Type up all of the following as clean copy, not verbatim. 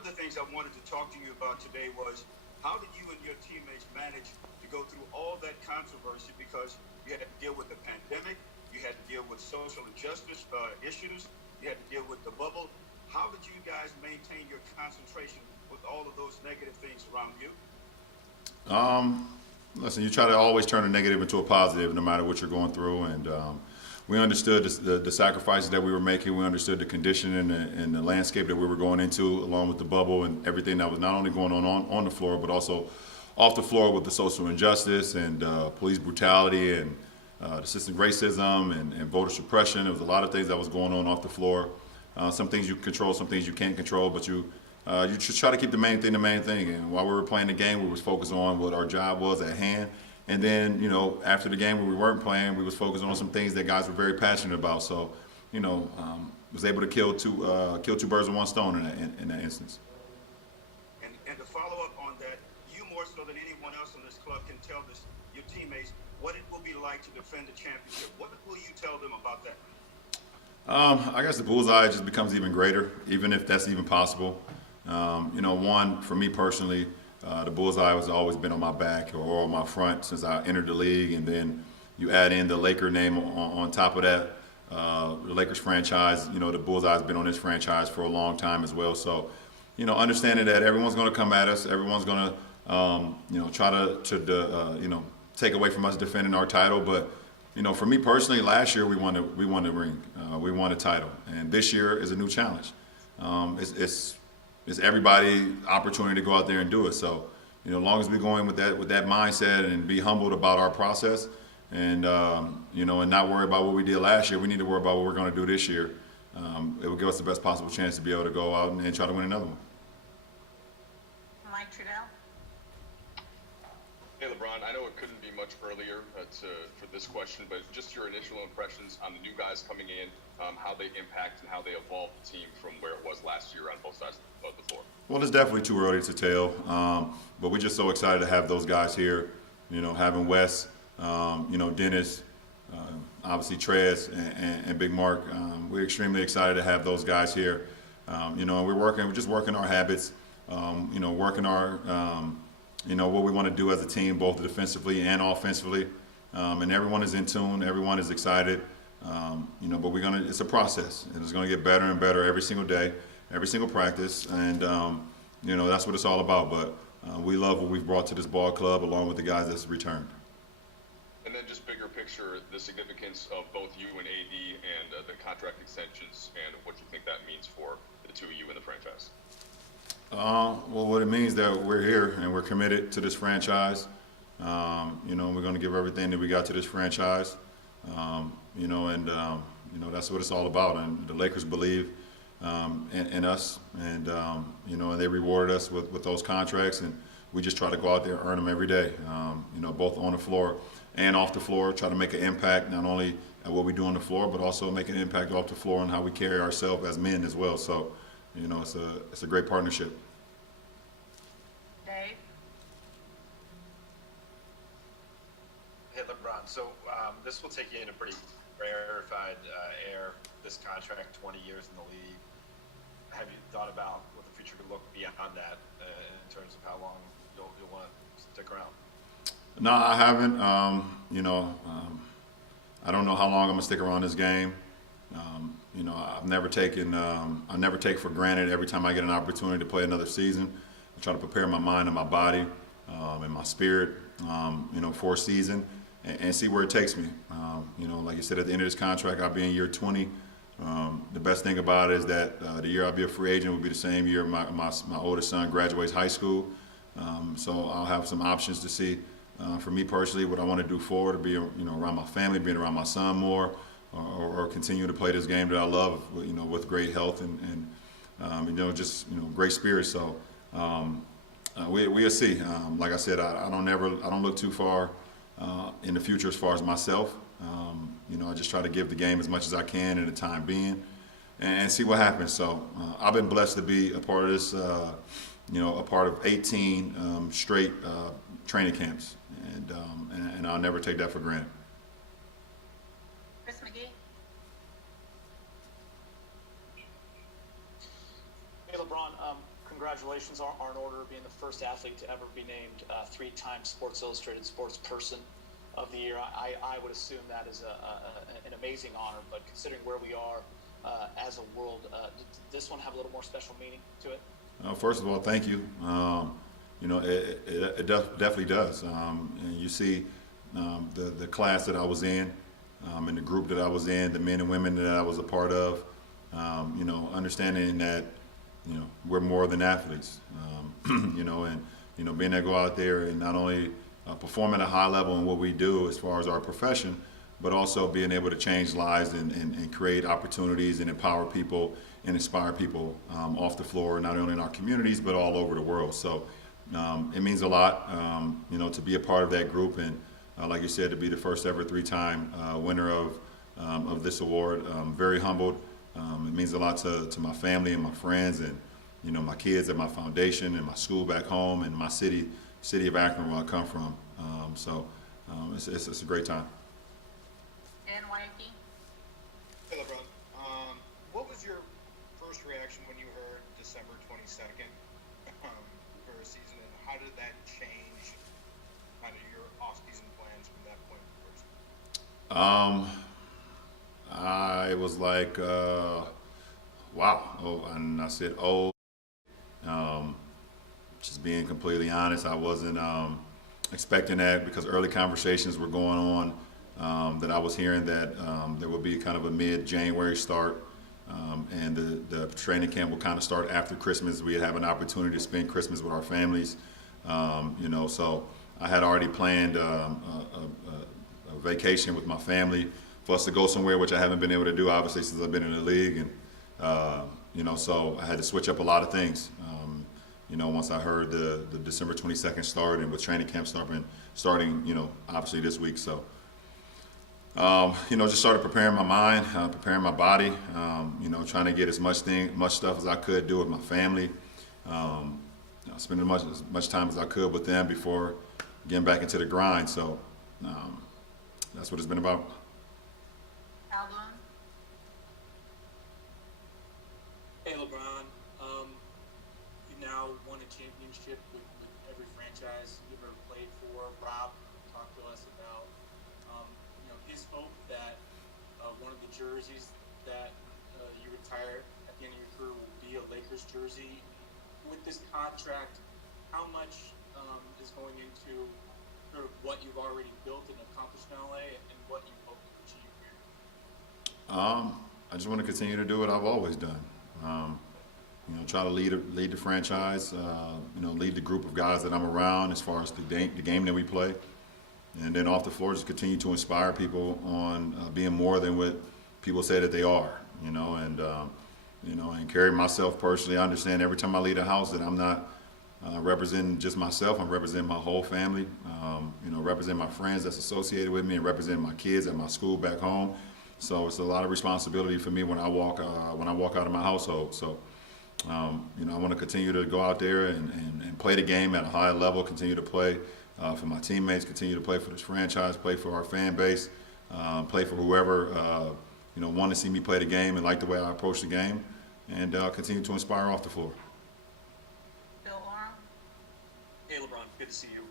of the things I wanted to talk to you about today was how did you and your teammates manage to go through all that controversy because you had to deal with the pandemic, you had to deal with social injustice issues, you had to deal with the bubble. How did you guys maintain your concentration with all of those negative things around you? Listen, you try to always turn a negative into a positive, no matter what you're going through. And we understood the sacrifices that we were making. We understood the condition and the landscape that we were going into, along with the bubble and everything that was not only going on the floor, but also off the floor with the social injustice and police brutality and systemic racism and voter suppression. There was a lot of things that was going on off the floor. Some things you control, some things you can't control, but you just try to keep the main thing the main thing. And while we were playing the game, we was focused on what our job was at hand. And then, after the game when we weren't playing, we was focused on some things that guys were very passionate about. So, was able to kill two birds with one stone in that instance. And to follow up on that, you more so than anyone else in this club can tell your teammates what it will be like to defend the championship. What will you tell them about that? I guess the bullseye just becomes even greater, even if that's even possible. One, for me personally, the bullseye has always been on my back or on my front since I entered the league. And then you add in the Laker name on top of that, the Lakers franchise. The bullseye has been on this franchise for a long time as well. So, understanding that everyone's going to come at us, everyone's going to, try to take away from us defending our title. But, for me personally, last year we won the ring, we won a title, and this year is a new challenge. It's everybody opportunity to go out there and do it. So, as long as we go in with that mindset and be humbled about our process, and and not worry about what we did last year, we need to worry about what we're going to do this year. It will give us the best possible chance to be able to go out and try to win another one. Mike Trudell. Hey, LeBron, I know it couldn't be much earlier for this question, but just your initial impressions on the new guys coming in, how they impact and how they evolve the team from where it was last year on both sides of the floor. Well, it's definitely too early to tell, but we're just so excited to have those guys here. Having Wes, Dennis, obviously Trez and Big Mark. We're extremely excited to have those guys here. And we're just working our habits, working our what we want to do as a team, both defensively and offensively. And everyone is in tune. Everyone is excited. But it's a process, and it's going to get better and better every single day, every single practice. And, that's what it's all about. But we love what we've brought to this ball club along with the guys that's returned. And then just bigger picture, the significance of both you and AD and the contract extensions and what you think that means for the two of you in the franchise. Well, what it means that we're here and we're committed to this franchise. We're going to give everything that we got to this franchise. That's what it's all about. And the Lakers believe in us, and and they rewarded us with those contracts, and we just try to go out there and earn them every day. Both on the floor and off the floor, try to make an impact not only at what we do on the floor, but also make an impact off the floor and how we carry ourselves as men as well. So, it's a great partnership. Dave. Hey, LeBron. So this will take you in a pretty rarefied air, this contract, 20 years in the league. Have you thought about what the future could look beyond that in terms of how long you'll want to stick around? No, I haven't. I don't know how long I'm gonna stick around this game. I've never taken. I never take for granted every time I get an opportunity to play another season. I try to prepare my mind and my body and my spirit, for a season and see where it takes me. Like you said, at the end of this contract, I'll be in year 20. The best thing about it is that the year I'll be a free agent will be the same year my oldest son graduates high school. So I'll have some options to see, for me personally, what I want to do forward, to be around my family, being around my son more, or continue to play this game that I love, with great health and great spirit. So we'll see. Like I said, I don't look too far in the future as far as myself. I just try to give the game as much as I can in the time being, and see what happens. So I've been blessed to be a part of this, a part of 18 straight training camps, and I'll never take that for granted. Chris McGee. Hey, LeBron. congratulations are in order of being the first athlete to ever be named 3-time Sports Illustrated Sports Person of the Year. I would assume that is an amazing honor, but considering where we are as a world, did this one have a little more special meaning to it? First of all, thank you. It definitely does. And you see the class that I was in, and the group that I was in, the men and women that I was a part of, understanding that, we're more than athletes, and, being able to go out there and not only perform at a high level in what we do as far as our profession, but also being able to change lives and create opportunities and empower people and inspire people off the floor, not only in our communities, but all over the world. So it means a lot, to be a part of that group and, like you said, to be the first ever 3-time winner of this award. I'm very humbled. It means a lot to my family and my friends and, my kids at my foundation and my school back home and my city of Akron, where I come from. It's a great time. And Waiki? Hey, LeBron. What was your first reaction when you heard December 22nd for a season, and how did that change kind of your off-season plans from that point forward? I was like, wow. Oh, and I said, oh. Just being completely honest, I wasn't expecting that because early conversations were going on that I was hearing that there would be kind of a mid-January start, and the training camp would kind of start after Christmas. We'd have an opportunity to spend Christmas with our families, so I had already planned a vacation with my family for us to go somewhere, which I haven't been able to do, obviously, since I've been in the league, and so I had to switch up a lot of things. Once I heard the December 22nd start and with training camp starting, obviously this week. So, just started preparing my mind, preparing my body, trying to get as much stuff as I could do with my family, spending as much time as I could with them before getting back into the grind. So, that's what it's been about. Album? Hey, LeBron. You now won a championship with every franchise you've ever played for. Rob talked to us about his hope that one of the jerseys that you retire at the end of your career will be a Lakers jersey. With this contract, how much is going into sort of what you've already built and accomplished in LA and what you hope to achieve here? I just want to continue to do what I've always done. Try to lead the franchise, lead the group of guys that I'm around as far as the game that we play. And then off the floor, just continue to inspire people on being more than what people say that they are, and carry myself personally. I understand every time I leave a house that I'm not representing just myself, I'm representing my whole family, representing my friends that's associated with me and representing my kids at my school back home. So it's a lot of responsibility for me when I walk out of my household. So, I want to continue to go out there and play the game at a high level, continue to play for my teammates, continue to play for this franchise, play for our fan base, play for whoever, want to see me play the game and like the way I approach the game, and continue to inspire off the floor. Bill Oram? Hey, LeBron, good to see you.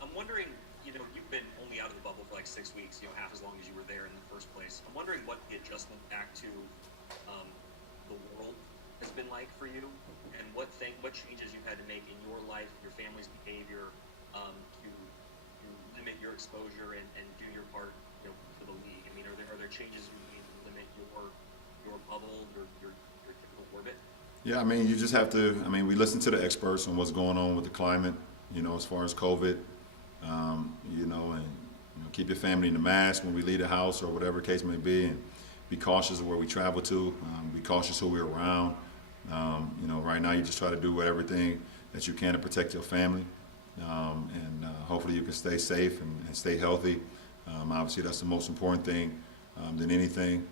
I'm wondering, you've been only out of the bubble for like 6 weeks, half as long as you were there in the first place. I'm wondering what the adjustment back to the world has been like for you, and what changes you've had to make in your life, your family's behavior, to limit your exposure and do your part, for the league. I mean, are there changes you need to limit your bubble, your typical orbit? Yeah, I mean, you just have to. I mean, we listen to the experts on what's going on with the climate, as far as COVID, and keep your family in the mask when we leave the house or whatever the case may be, and be cautious of where we travel to, be cautious who we're around. Right now you just try to do everything that you can to protect your family, and hopefully you can stay safe and stay healthy. Obviously that's the most important thing than anything.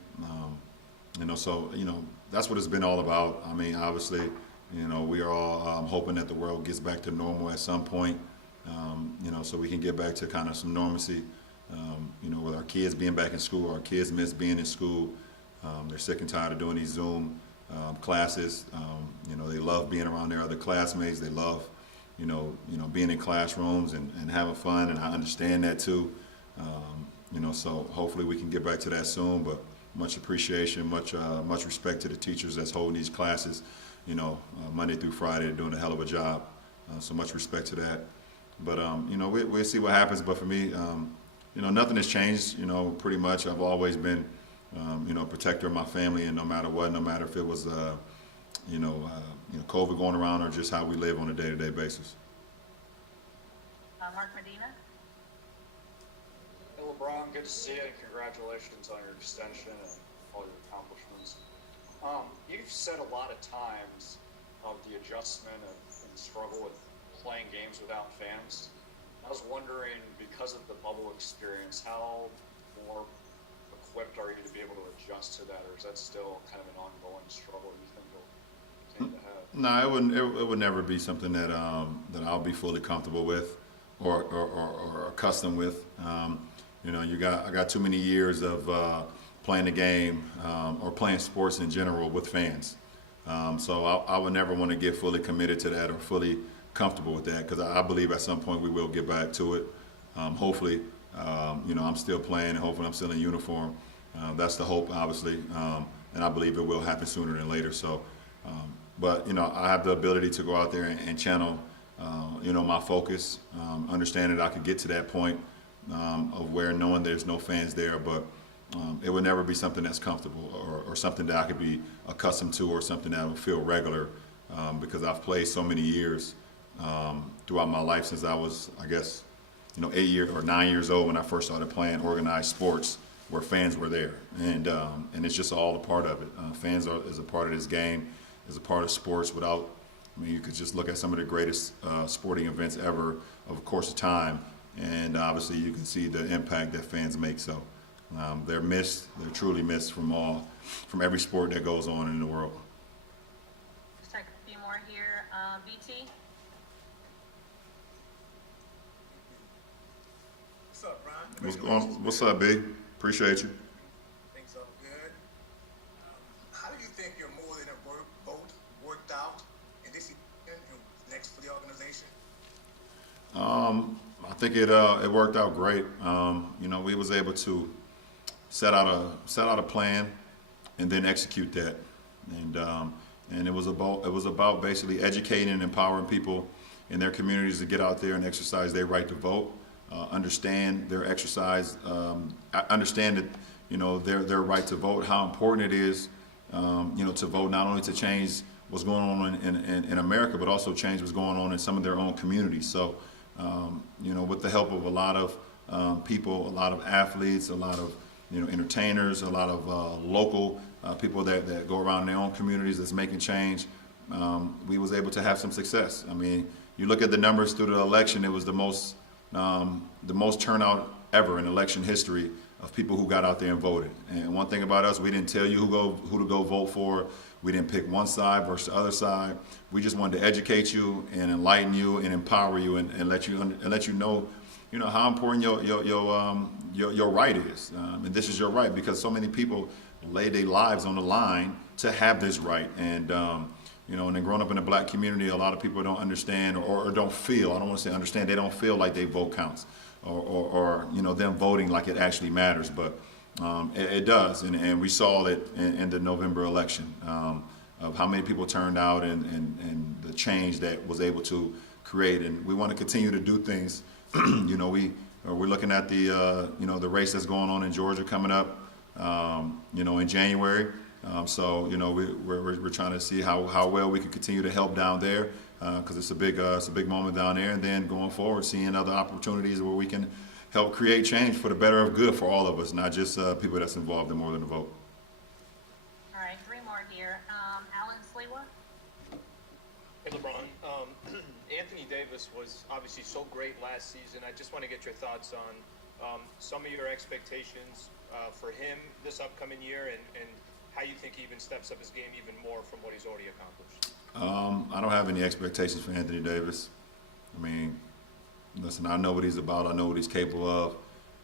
So that's what it's been all about. I mean, obviously, we are all hoping that the world gets back to normal at some point, so we can get back to kind of some normalcy. With our kids being back in school, our kids miss being in school. They're sick and tired of doing these Zoom classes. They love being around their other classmates. They love, being in classrooms and having fun, and I understand that too. So hopefully we can get back to that soon. But much appreciation, much respect to the teachers that's holding these classes, Monday through Friday. They're doing a hell of a job. So much respect to that. But we'll see what happens. But for me, nothing has changed. Pretty much I've always been, protector of my family, and no matter what, no matter if it was, COVID going around or just how we live on a day-to-day basis. Mark Medina. Hey, LeBron, good to see you, and congratulations on your extension and all your accomplishments. You've said a lot of times of the adjustment and struggle with playing games without fans. I was wondering, because of the bubble experience, how more equipped are you to be able to adjust to that, or is that still kind of an ongoing struggle you think you'll continue to have? No, it would never be something that that I'll be fully comfortable with or accustomed with. I got too many years of playing the game or playing sports in general with fans. So I would never want to get fully committed to that or fully comfortable with that, because I believe at some point we will get back to it. Hopefully, I'm still playing, and hopefully I'm still in uniform. That's the hope, obviously, and I believe it will happen sooner than later. So, but I have the ability to go out there and channel, my focus, understanding that I could get to that point of where knowing there's no fans there, but it would never be something that's comfortable or something that I could be accustomed to or something that would feel regular, because I've played so many years throughout my life since I was, I guess, 8 years or 9 years old when I first started playing organized sports where fans were there, and it's just all a part of it. Fans is a part of this game, is a part of sports. You could just look at some of the greatest sporting events ever of a course of time, and obviously you can see the impact that fans make. So they're missed, they're truly missed from every sport that goes on in the world. Let's take a few more here. BT. What's up, Ron? What's up, B? Appreciate you. Things are good. How do you think your more than a vote worked out in this season and next for the organization? I think it worked out great. We was able to set out a plan and then execute that, and it was about basically educating and empowering people in their communities to get out there and exercise their right to vote. Understand their exercise, understand that their right to vote, how important it is, to vote, not only to change what's going on in America, but also change what's going on in some of their own communities. So, with the help of a lot of people, a lot of athletes, a lot of entertainers, a lot of local people that go around in their own communities that's making change, we was able to have some success. I mean, you look at the numbers through the election; it was the most turnout ever in election history of people who got out there and voted. And one thing about us, we didn't tell you who to go vote for. We didn't pick one side versus the other side. We just wanted to educate you and enlighten you and empower you and let you know, how important your right is. And this is your right, because so many people lay their lives on the line to have this right. And and then growing up in a black community, a lot of people don't understand or don't feel, I don't want to say understand, they don't feel like their vote counts or them voting like it actually matters. But it does, and we saw it in the November election, of how many people turned out and the change that was able to create. And we want to continue to do things. We're looking at the race that's going on in Georgia coming up, in January. So we're trying to see how well we can continue to help down there, because it's a big moment down there. And then going forward, seeing other opportunities where we can help create change for the better of good for all of us, not just people that's involved in more than a vote. All right, three more here. Alan Sliwa. Hey, LeBron. Anthony Davis was obviously so great last season. I just want to get your thoughts on some of your expectations for him this upcoming year, and how you think he even steps up his game even more from what he's already accomplished. I don't have any expectations for Anthony Davis. I mean, listen, I know what he's about. I know what he's capable of,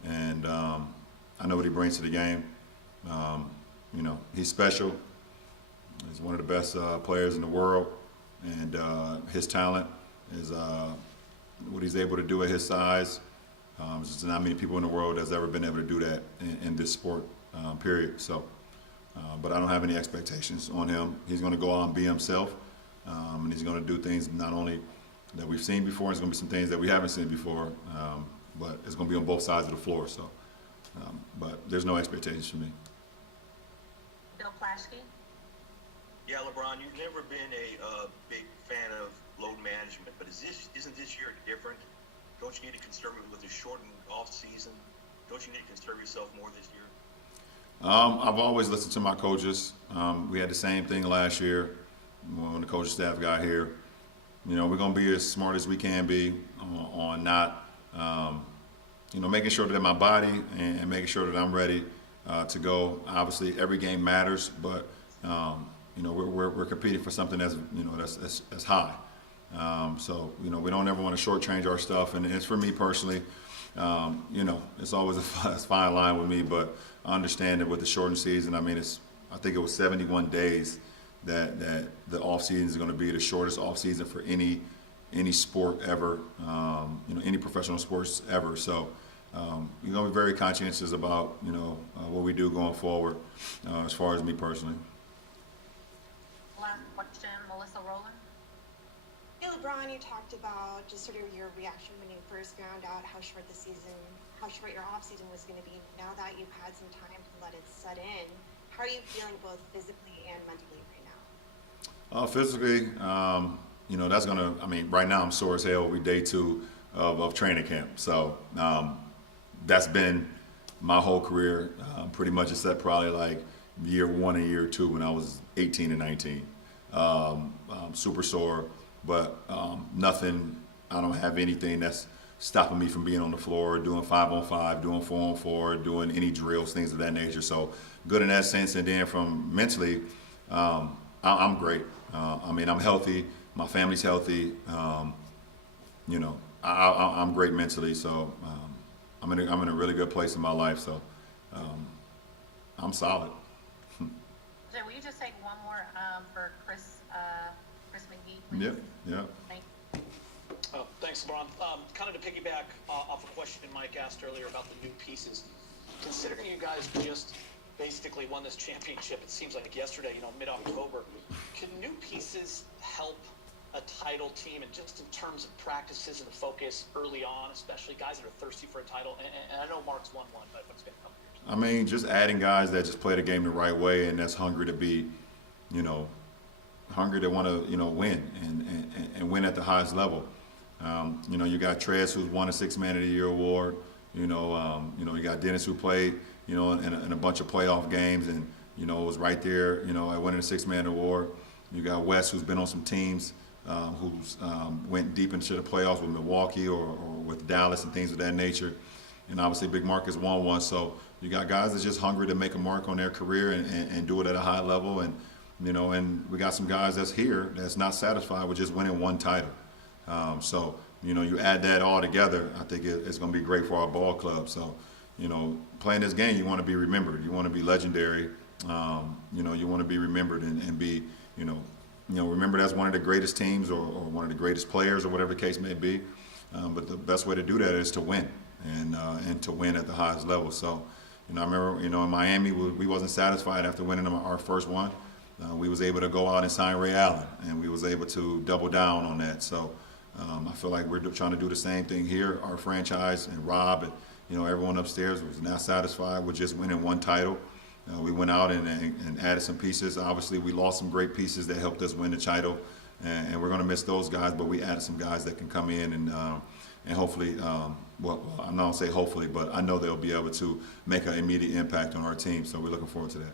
and I know what he brings to the game. He's special. He's one of the best players in the world, and his talent is what he's able to do at his size. There's not many people in the world that's ever been able to do that in this sport, period. So, but I don't have any expectations on him. He's going to go out and be himself, and he's going to do things not only that we've seen before, it's going to be some things that we haven't seen before, but it's going to be on both sides of the floor. So, but there's no expectations for me. Bill Plaschke. Yeah, LeBron, you've never been a big fan of load management, but isn't this year different? Don't you need to conserve it with a shortened off season? Don't you need to conserve yourself more this year? I've always listened to my coaches. We had the same thing last year when the coaching staff got here. You know, we're going to be as smart as we can be on not, making sure that my body and making sure that I'm ready to go. Obviously, every game matters, but we're competing for something that's high. So we don't ever want to shortchange our stuff, and it's for me personally. It's always a fine line with me, but I understand that with the shortened season, I think it was 71 days that the off season is going to be the shortest off season for any sport ever, any professional sports ever. So you're going to be very conscientious about what we do going forward, as far as me personally. Last question, Melissa Rowland. Hey, LeBron, you talked about just sort of your reaction when you first found out how short your off season was going to be. Now that you've had some time to let it set in, how are you feeling both physically and mentally right now? Physically, that's right now I'm sore as hell. We day 2 of training camp. So that's been my whole career, pretty much except probably like year 1 and year 2 when I was 18 and 19. Super sore, but nothing, I don't have anything that's stopping me from being on the floor, doing 5-on-5, doing 4-on-4, doing any drills, things of that nature. So good in that sense. And then from mentally, I'm great. I'm healthy. My family's healthy. I'm great mentally. So I'm in a really good place in my life. So I'm solid. Jay, will you just take one more for Chris McGee, please? Yep. Thank Oh, thanks, LeBron. Kind of to piggyback off a question Mike asked earlier about the new pieces. Considering you guys just basically won this championship, it seems like yesterday, mid-October, can new pieces help a title team, and just in terms of practices and the focus early on, especially guys that are thirsty for a title? And I know Mark's won one, but it's been a couple years. Just adding guys that just play the game the right way and that's hungry to be, hungry to want to, win and win at the highest level. You got Trez, who's won a 6 Man of the Year award. You got Dennis, who played, in a bunch of playoff games and, was right there, at winning a 6 Man award. You got Wes, who's been on some teams, who's went deep into the playoffs with Milwaukee or with Dallas and things of that nature. And obviously Big Marcus won one. So you got guys that's just hungry to make a mark on their career and do it at a high level. And, and we got some guys that's here that's not satisfied with just winning one title. So you add that all together, I think it's going to be great for our ball club. So, playing this game, you want to be remembered. You want to be legendary. You want to be remembered and be, remembered as one of the greatest teams or one of the greatest players or whatever the case may be. But the best way to do that is to win and to win at the highest level. So, I remember, in Miami, we wasn't satisfied after winning our first one. We was able to go out and sign Ray Allen, and we was able to double down on that. So, I feel like we're trying to do the same thing here. Our franchise and Rob and everyone upstairs was not satisfied with just winning one title. We went out and added some pieces. Obviously, we lost some great pieces that helped us win the title, and we're going to miss those guys. But we added some guys that can come in and hopefully, I'm not going to say hopefully, but I know they'll be able to make an immediate impact on our team. So we're looking forward to that.